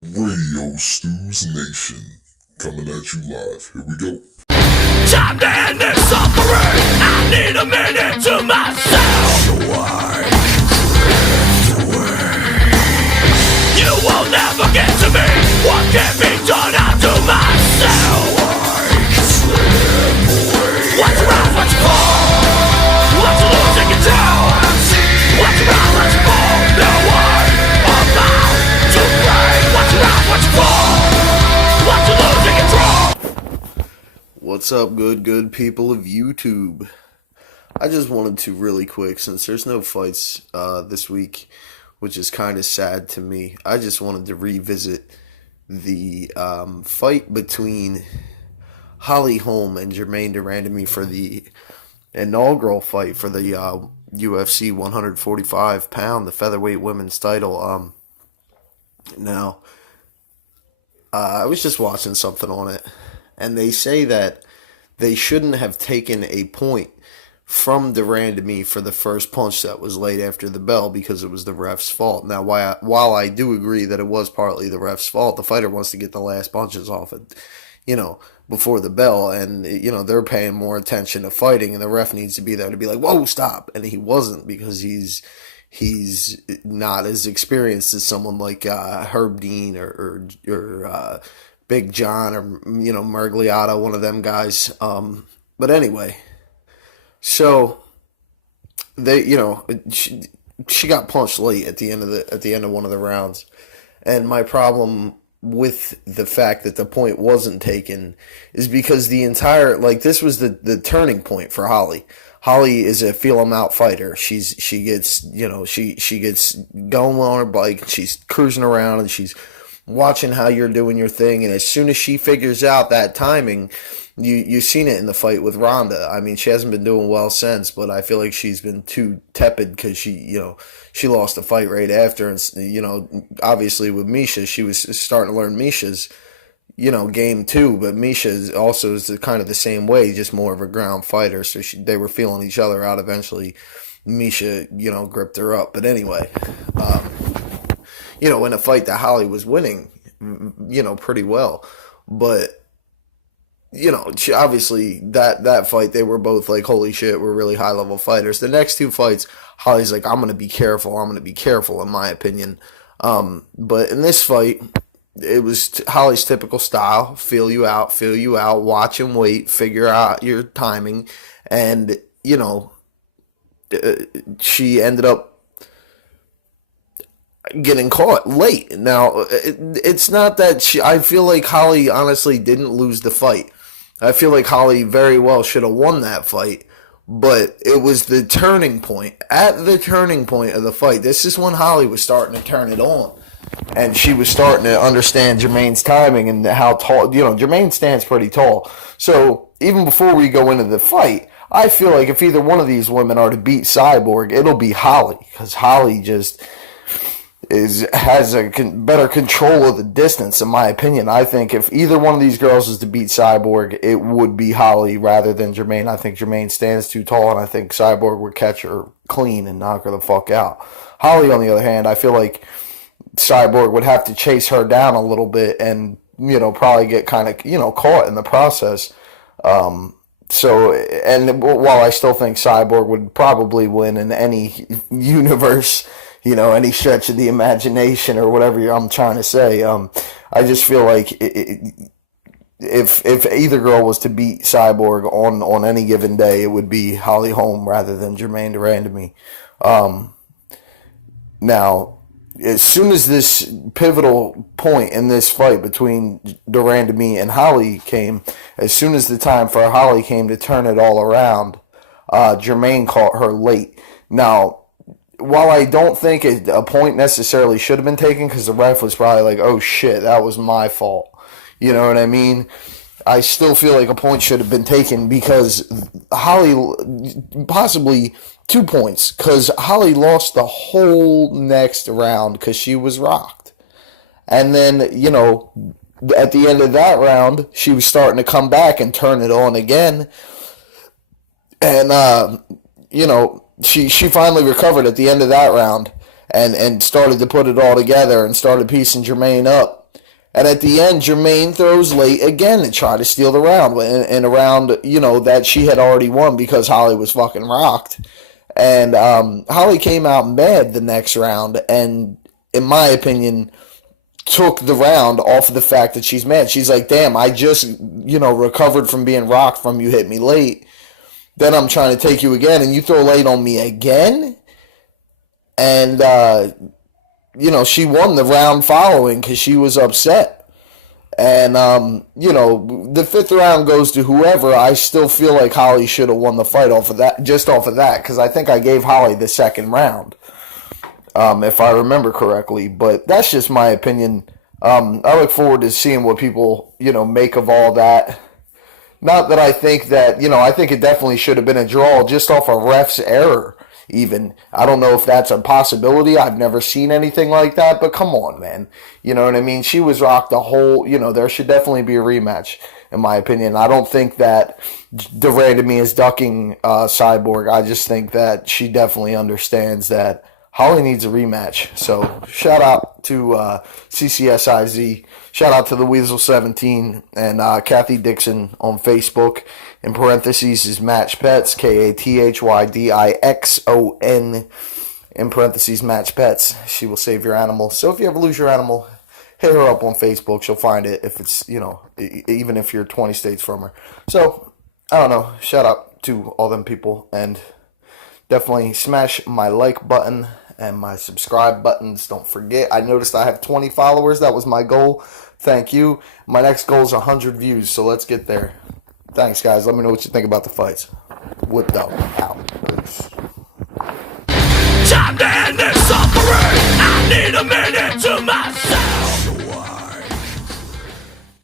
Radio Stews Nation, coming at you live. Here we go. Time to end this suffering. I need a minute to myself, so I can drift away. You will never get to me. What can be done, I'll do myself, so I can slip away. What's around, what's you fall? What's losing control? What's around, what's you fall? No one about to break. What's around, what's you fall? What's losing control? What's up, good people of YouTube? I just wanted to really quick, since there's no fights this week, which is kind of sad to me, I just wanted to revisit the fight between Holly Holm and Germaine De Randamie for the inaugural fight for the UFC 145-pound, the featherweight women's title. Now, I was just watching something on it, and they say that they shouldn't have taken a point from De Randamie for the first punch that was laid after the bell because it was the ref's fault. Now, while I do agree that it was partly the ref's fault, the fighter wants to get the last punches off it, before the bell, and, they're paying more attention to fighting, and the ref needs to be there to be like, whoa, stop, and he wasn't because he's not as experienced as someone like Herb Dean or Big John or, Mergliata, one of them guys. But anyway, so they, she got punched late at the end of one of the rounds. And my problem with the fact that the point wasn't taken is because the entire, this was the turning point for Holly. Holly is a feel 'em out fighter. She gets going on her bike, she's cruising around, and she's watching how you're doing your thing, and as soon as she figures out that timing, you've seen it in the fight with Ronda. I mean, she hasn't been doing well since, but I feel like she's been too tepid because she lost the fight right after, and obviously with Misha, she was starting to learn Misha's game too, but Misha also is kind of the same way, just more of a ground fighter, so they were feeling each other out. Eventually Misha gripped her up, but anyway, in a fight that Holly was winning, pretty well. But, she obviously, that fight, they were both like, holy shit, we're really high-level fighters. The next two fights, Holly's like, I'm going to be careful, in my opinion. But in this fight, it was Holly's typical style, feel you out, watch and wait, figure out your timing, and, she ended up getting caught late. Now, it's not that I feel like Holly honestly didn't lose the fight. I feel like Holly very well should have won that fight, but it was the turning point. At the turning point of the fight, this is when Holly was starting to turn it on, and she was starting to understand Germaine's timing and how tall, Germaine stands pretty tall. So even before we go into the fight, I feel like if either one of these women are to beat Cyborg, it'll be Holly, because Holly just has a better control of the distance, in my opinion. I think if either one of these girls is to beat Cyborg, it would be Holly rather than Germaine. I think Germaine stands too tall, and I think Cyborg would catch her clean and knock her the fuck out. Holly, on the other hand, I feel like Cyborg would have to chase her down a little bit and, probably get kind of, caught in the process. So, and while I still think Cyborg would probably win in any universe, any stretch of the imagination or whatever I'm trying to say, I just feel like if either girl was to beat Cyborg on any given day, it would be Holly Holm rather than Germaine De Randamie. Now, as soon as this pivotal point in this fight between De Randamie and Holly came, as soon as the time for Holly came to turn it all around, Germaine caught her late. Now, while I don't think a point necessarily should have been taken, because the ref was probably like, oh shit, that was my fault. You know what I mean? I still feel like a point should have been taken because Holly, possibly 2 points, because Holly lost the whole next round because she was rocked. And then, at the end of that round, she was starting to come back and turn it on again. And, she finally recovered at the end of that round and started to put it all together and started piecing Germaine up. And at the end, Germaine throws late again to try to steal the round. In a round, that she had already won because Holly was fucking rocked. And Holly came out mad the next round and, in my opinion, took the round off of the fact that she's mad. She's like, damn, I just, recovered from being rocked from you hit me late. Then I'm trying to take you again, and you throw late on me again? And, she won the round following because she was upset. And, the fifth round goes to whoever. I still feel like Holly should have won the fight off of that, because I think I gave Holly the second round, if I remember correctly. But that's just my opinion. I look forward to seeing what people, make of all that. Not that I think that, I think it definitely should have been a draw just off a ref's error. Even I don't know if that's a possibility. I've never seen anything like that, but come on, man. You know what I mean? She was rocked the whole, there should definitely be a rematch, in my opinion. I don't think that De Randamie is ducking Cyborg. I just think that she definitely understands that Holly needs a rematch. So shout out to CCSIZ. Shout out to the Weasel17 and Kathy Dixon on Facebook. In parentheses is Match Pets, KATHYDIXON. In parentheses, Match Pets. She will save your animal. So if you ever lose your animal, hit her up on Facebook. She'll find it if it's, even if you're 20 states from her. So, I don't know. Shout out to all them people. And definitely smash my like button and my subscribe buttons. Don't forget, I noticed I have 20 followers. That was my goal. Thank you. My next goal is 100 views, so let's get there. Thanks, guys. Let me know what you think about the fights. What the? Out. Peace. Time to end this suffering. I need a minute to myself.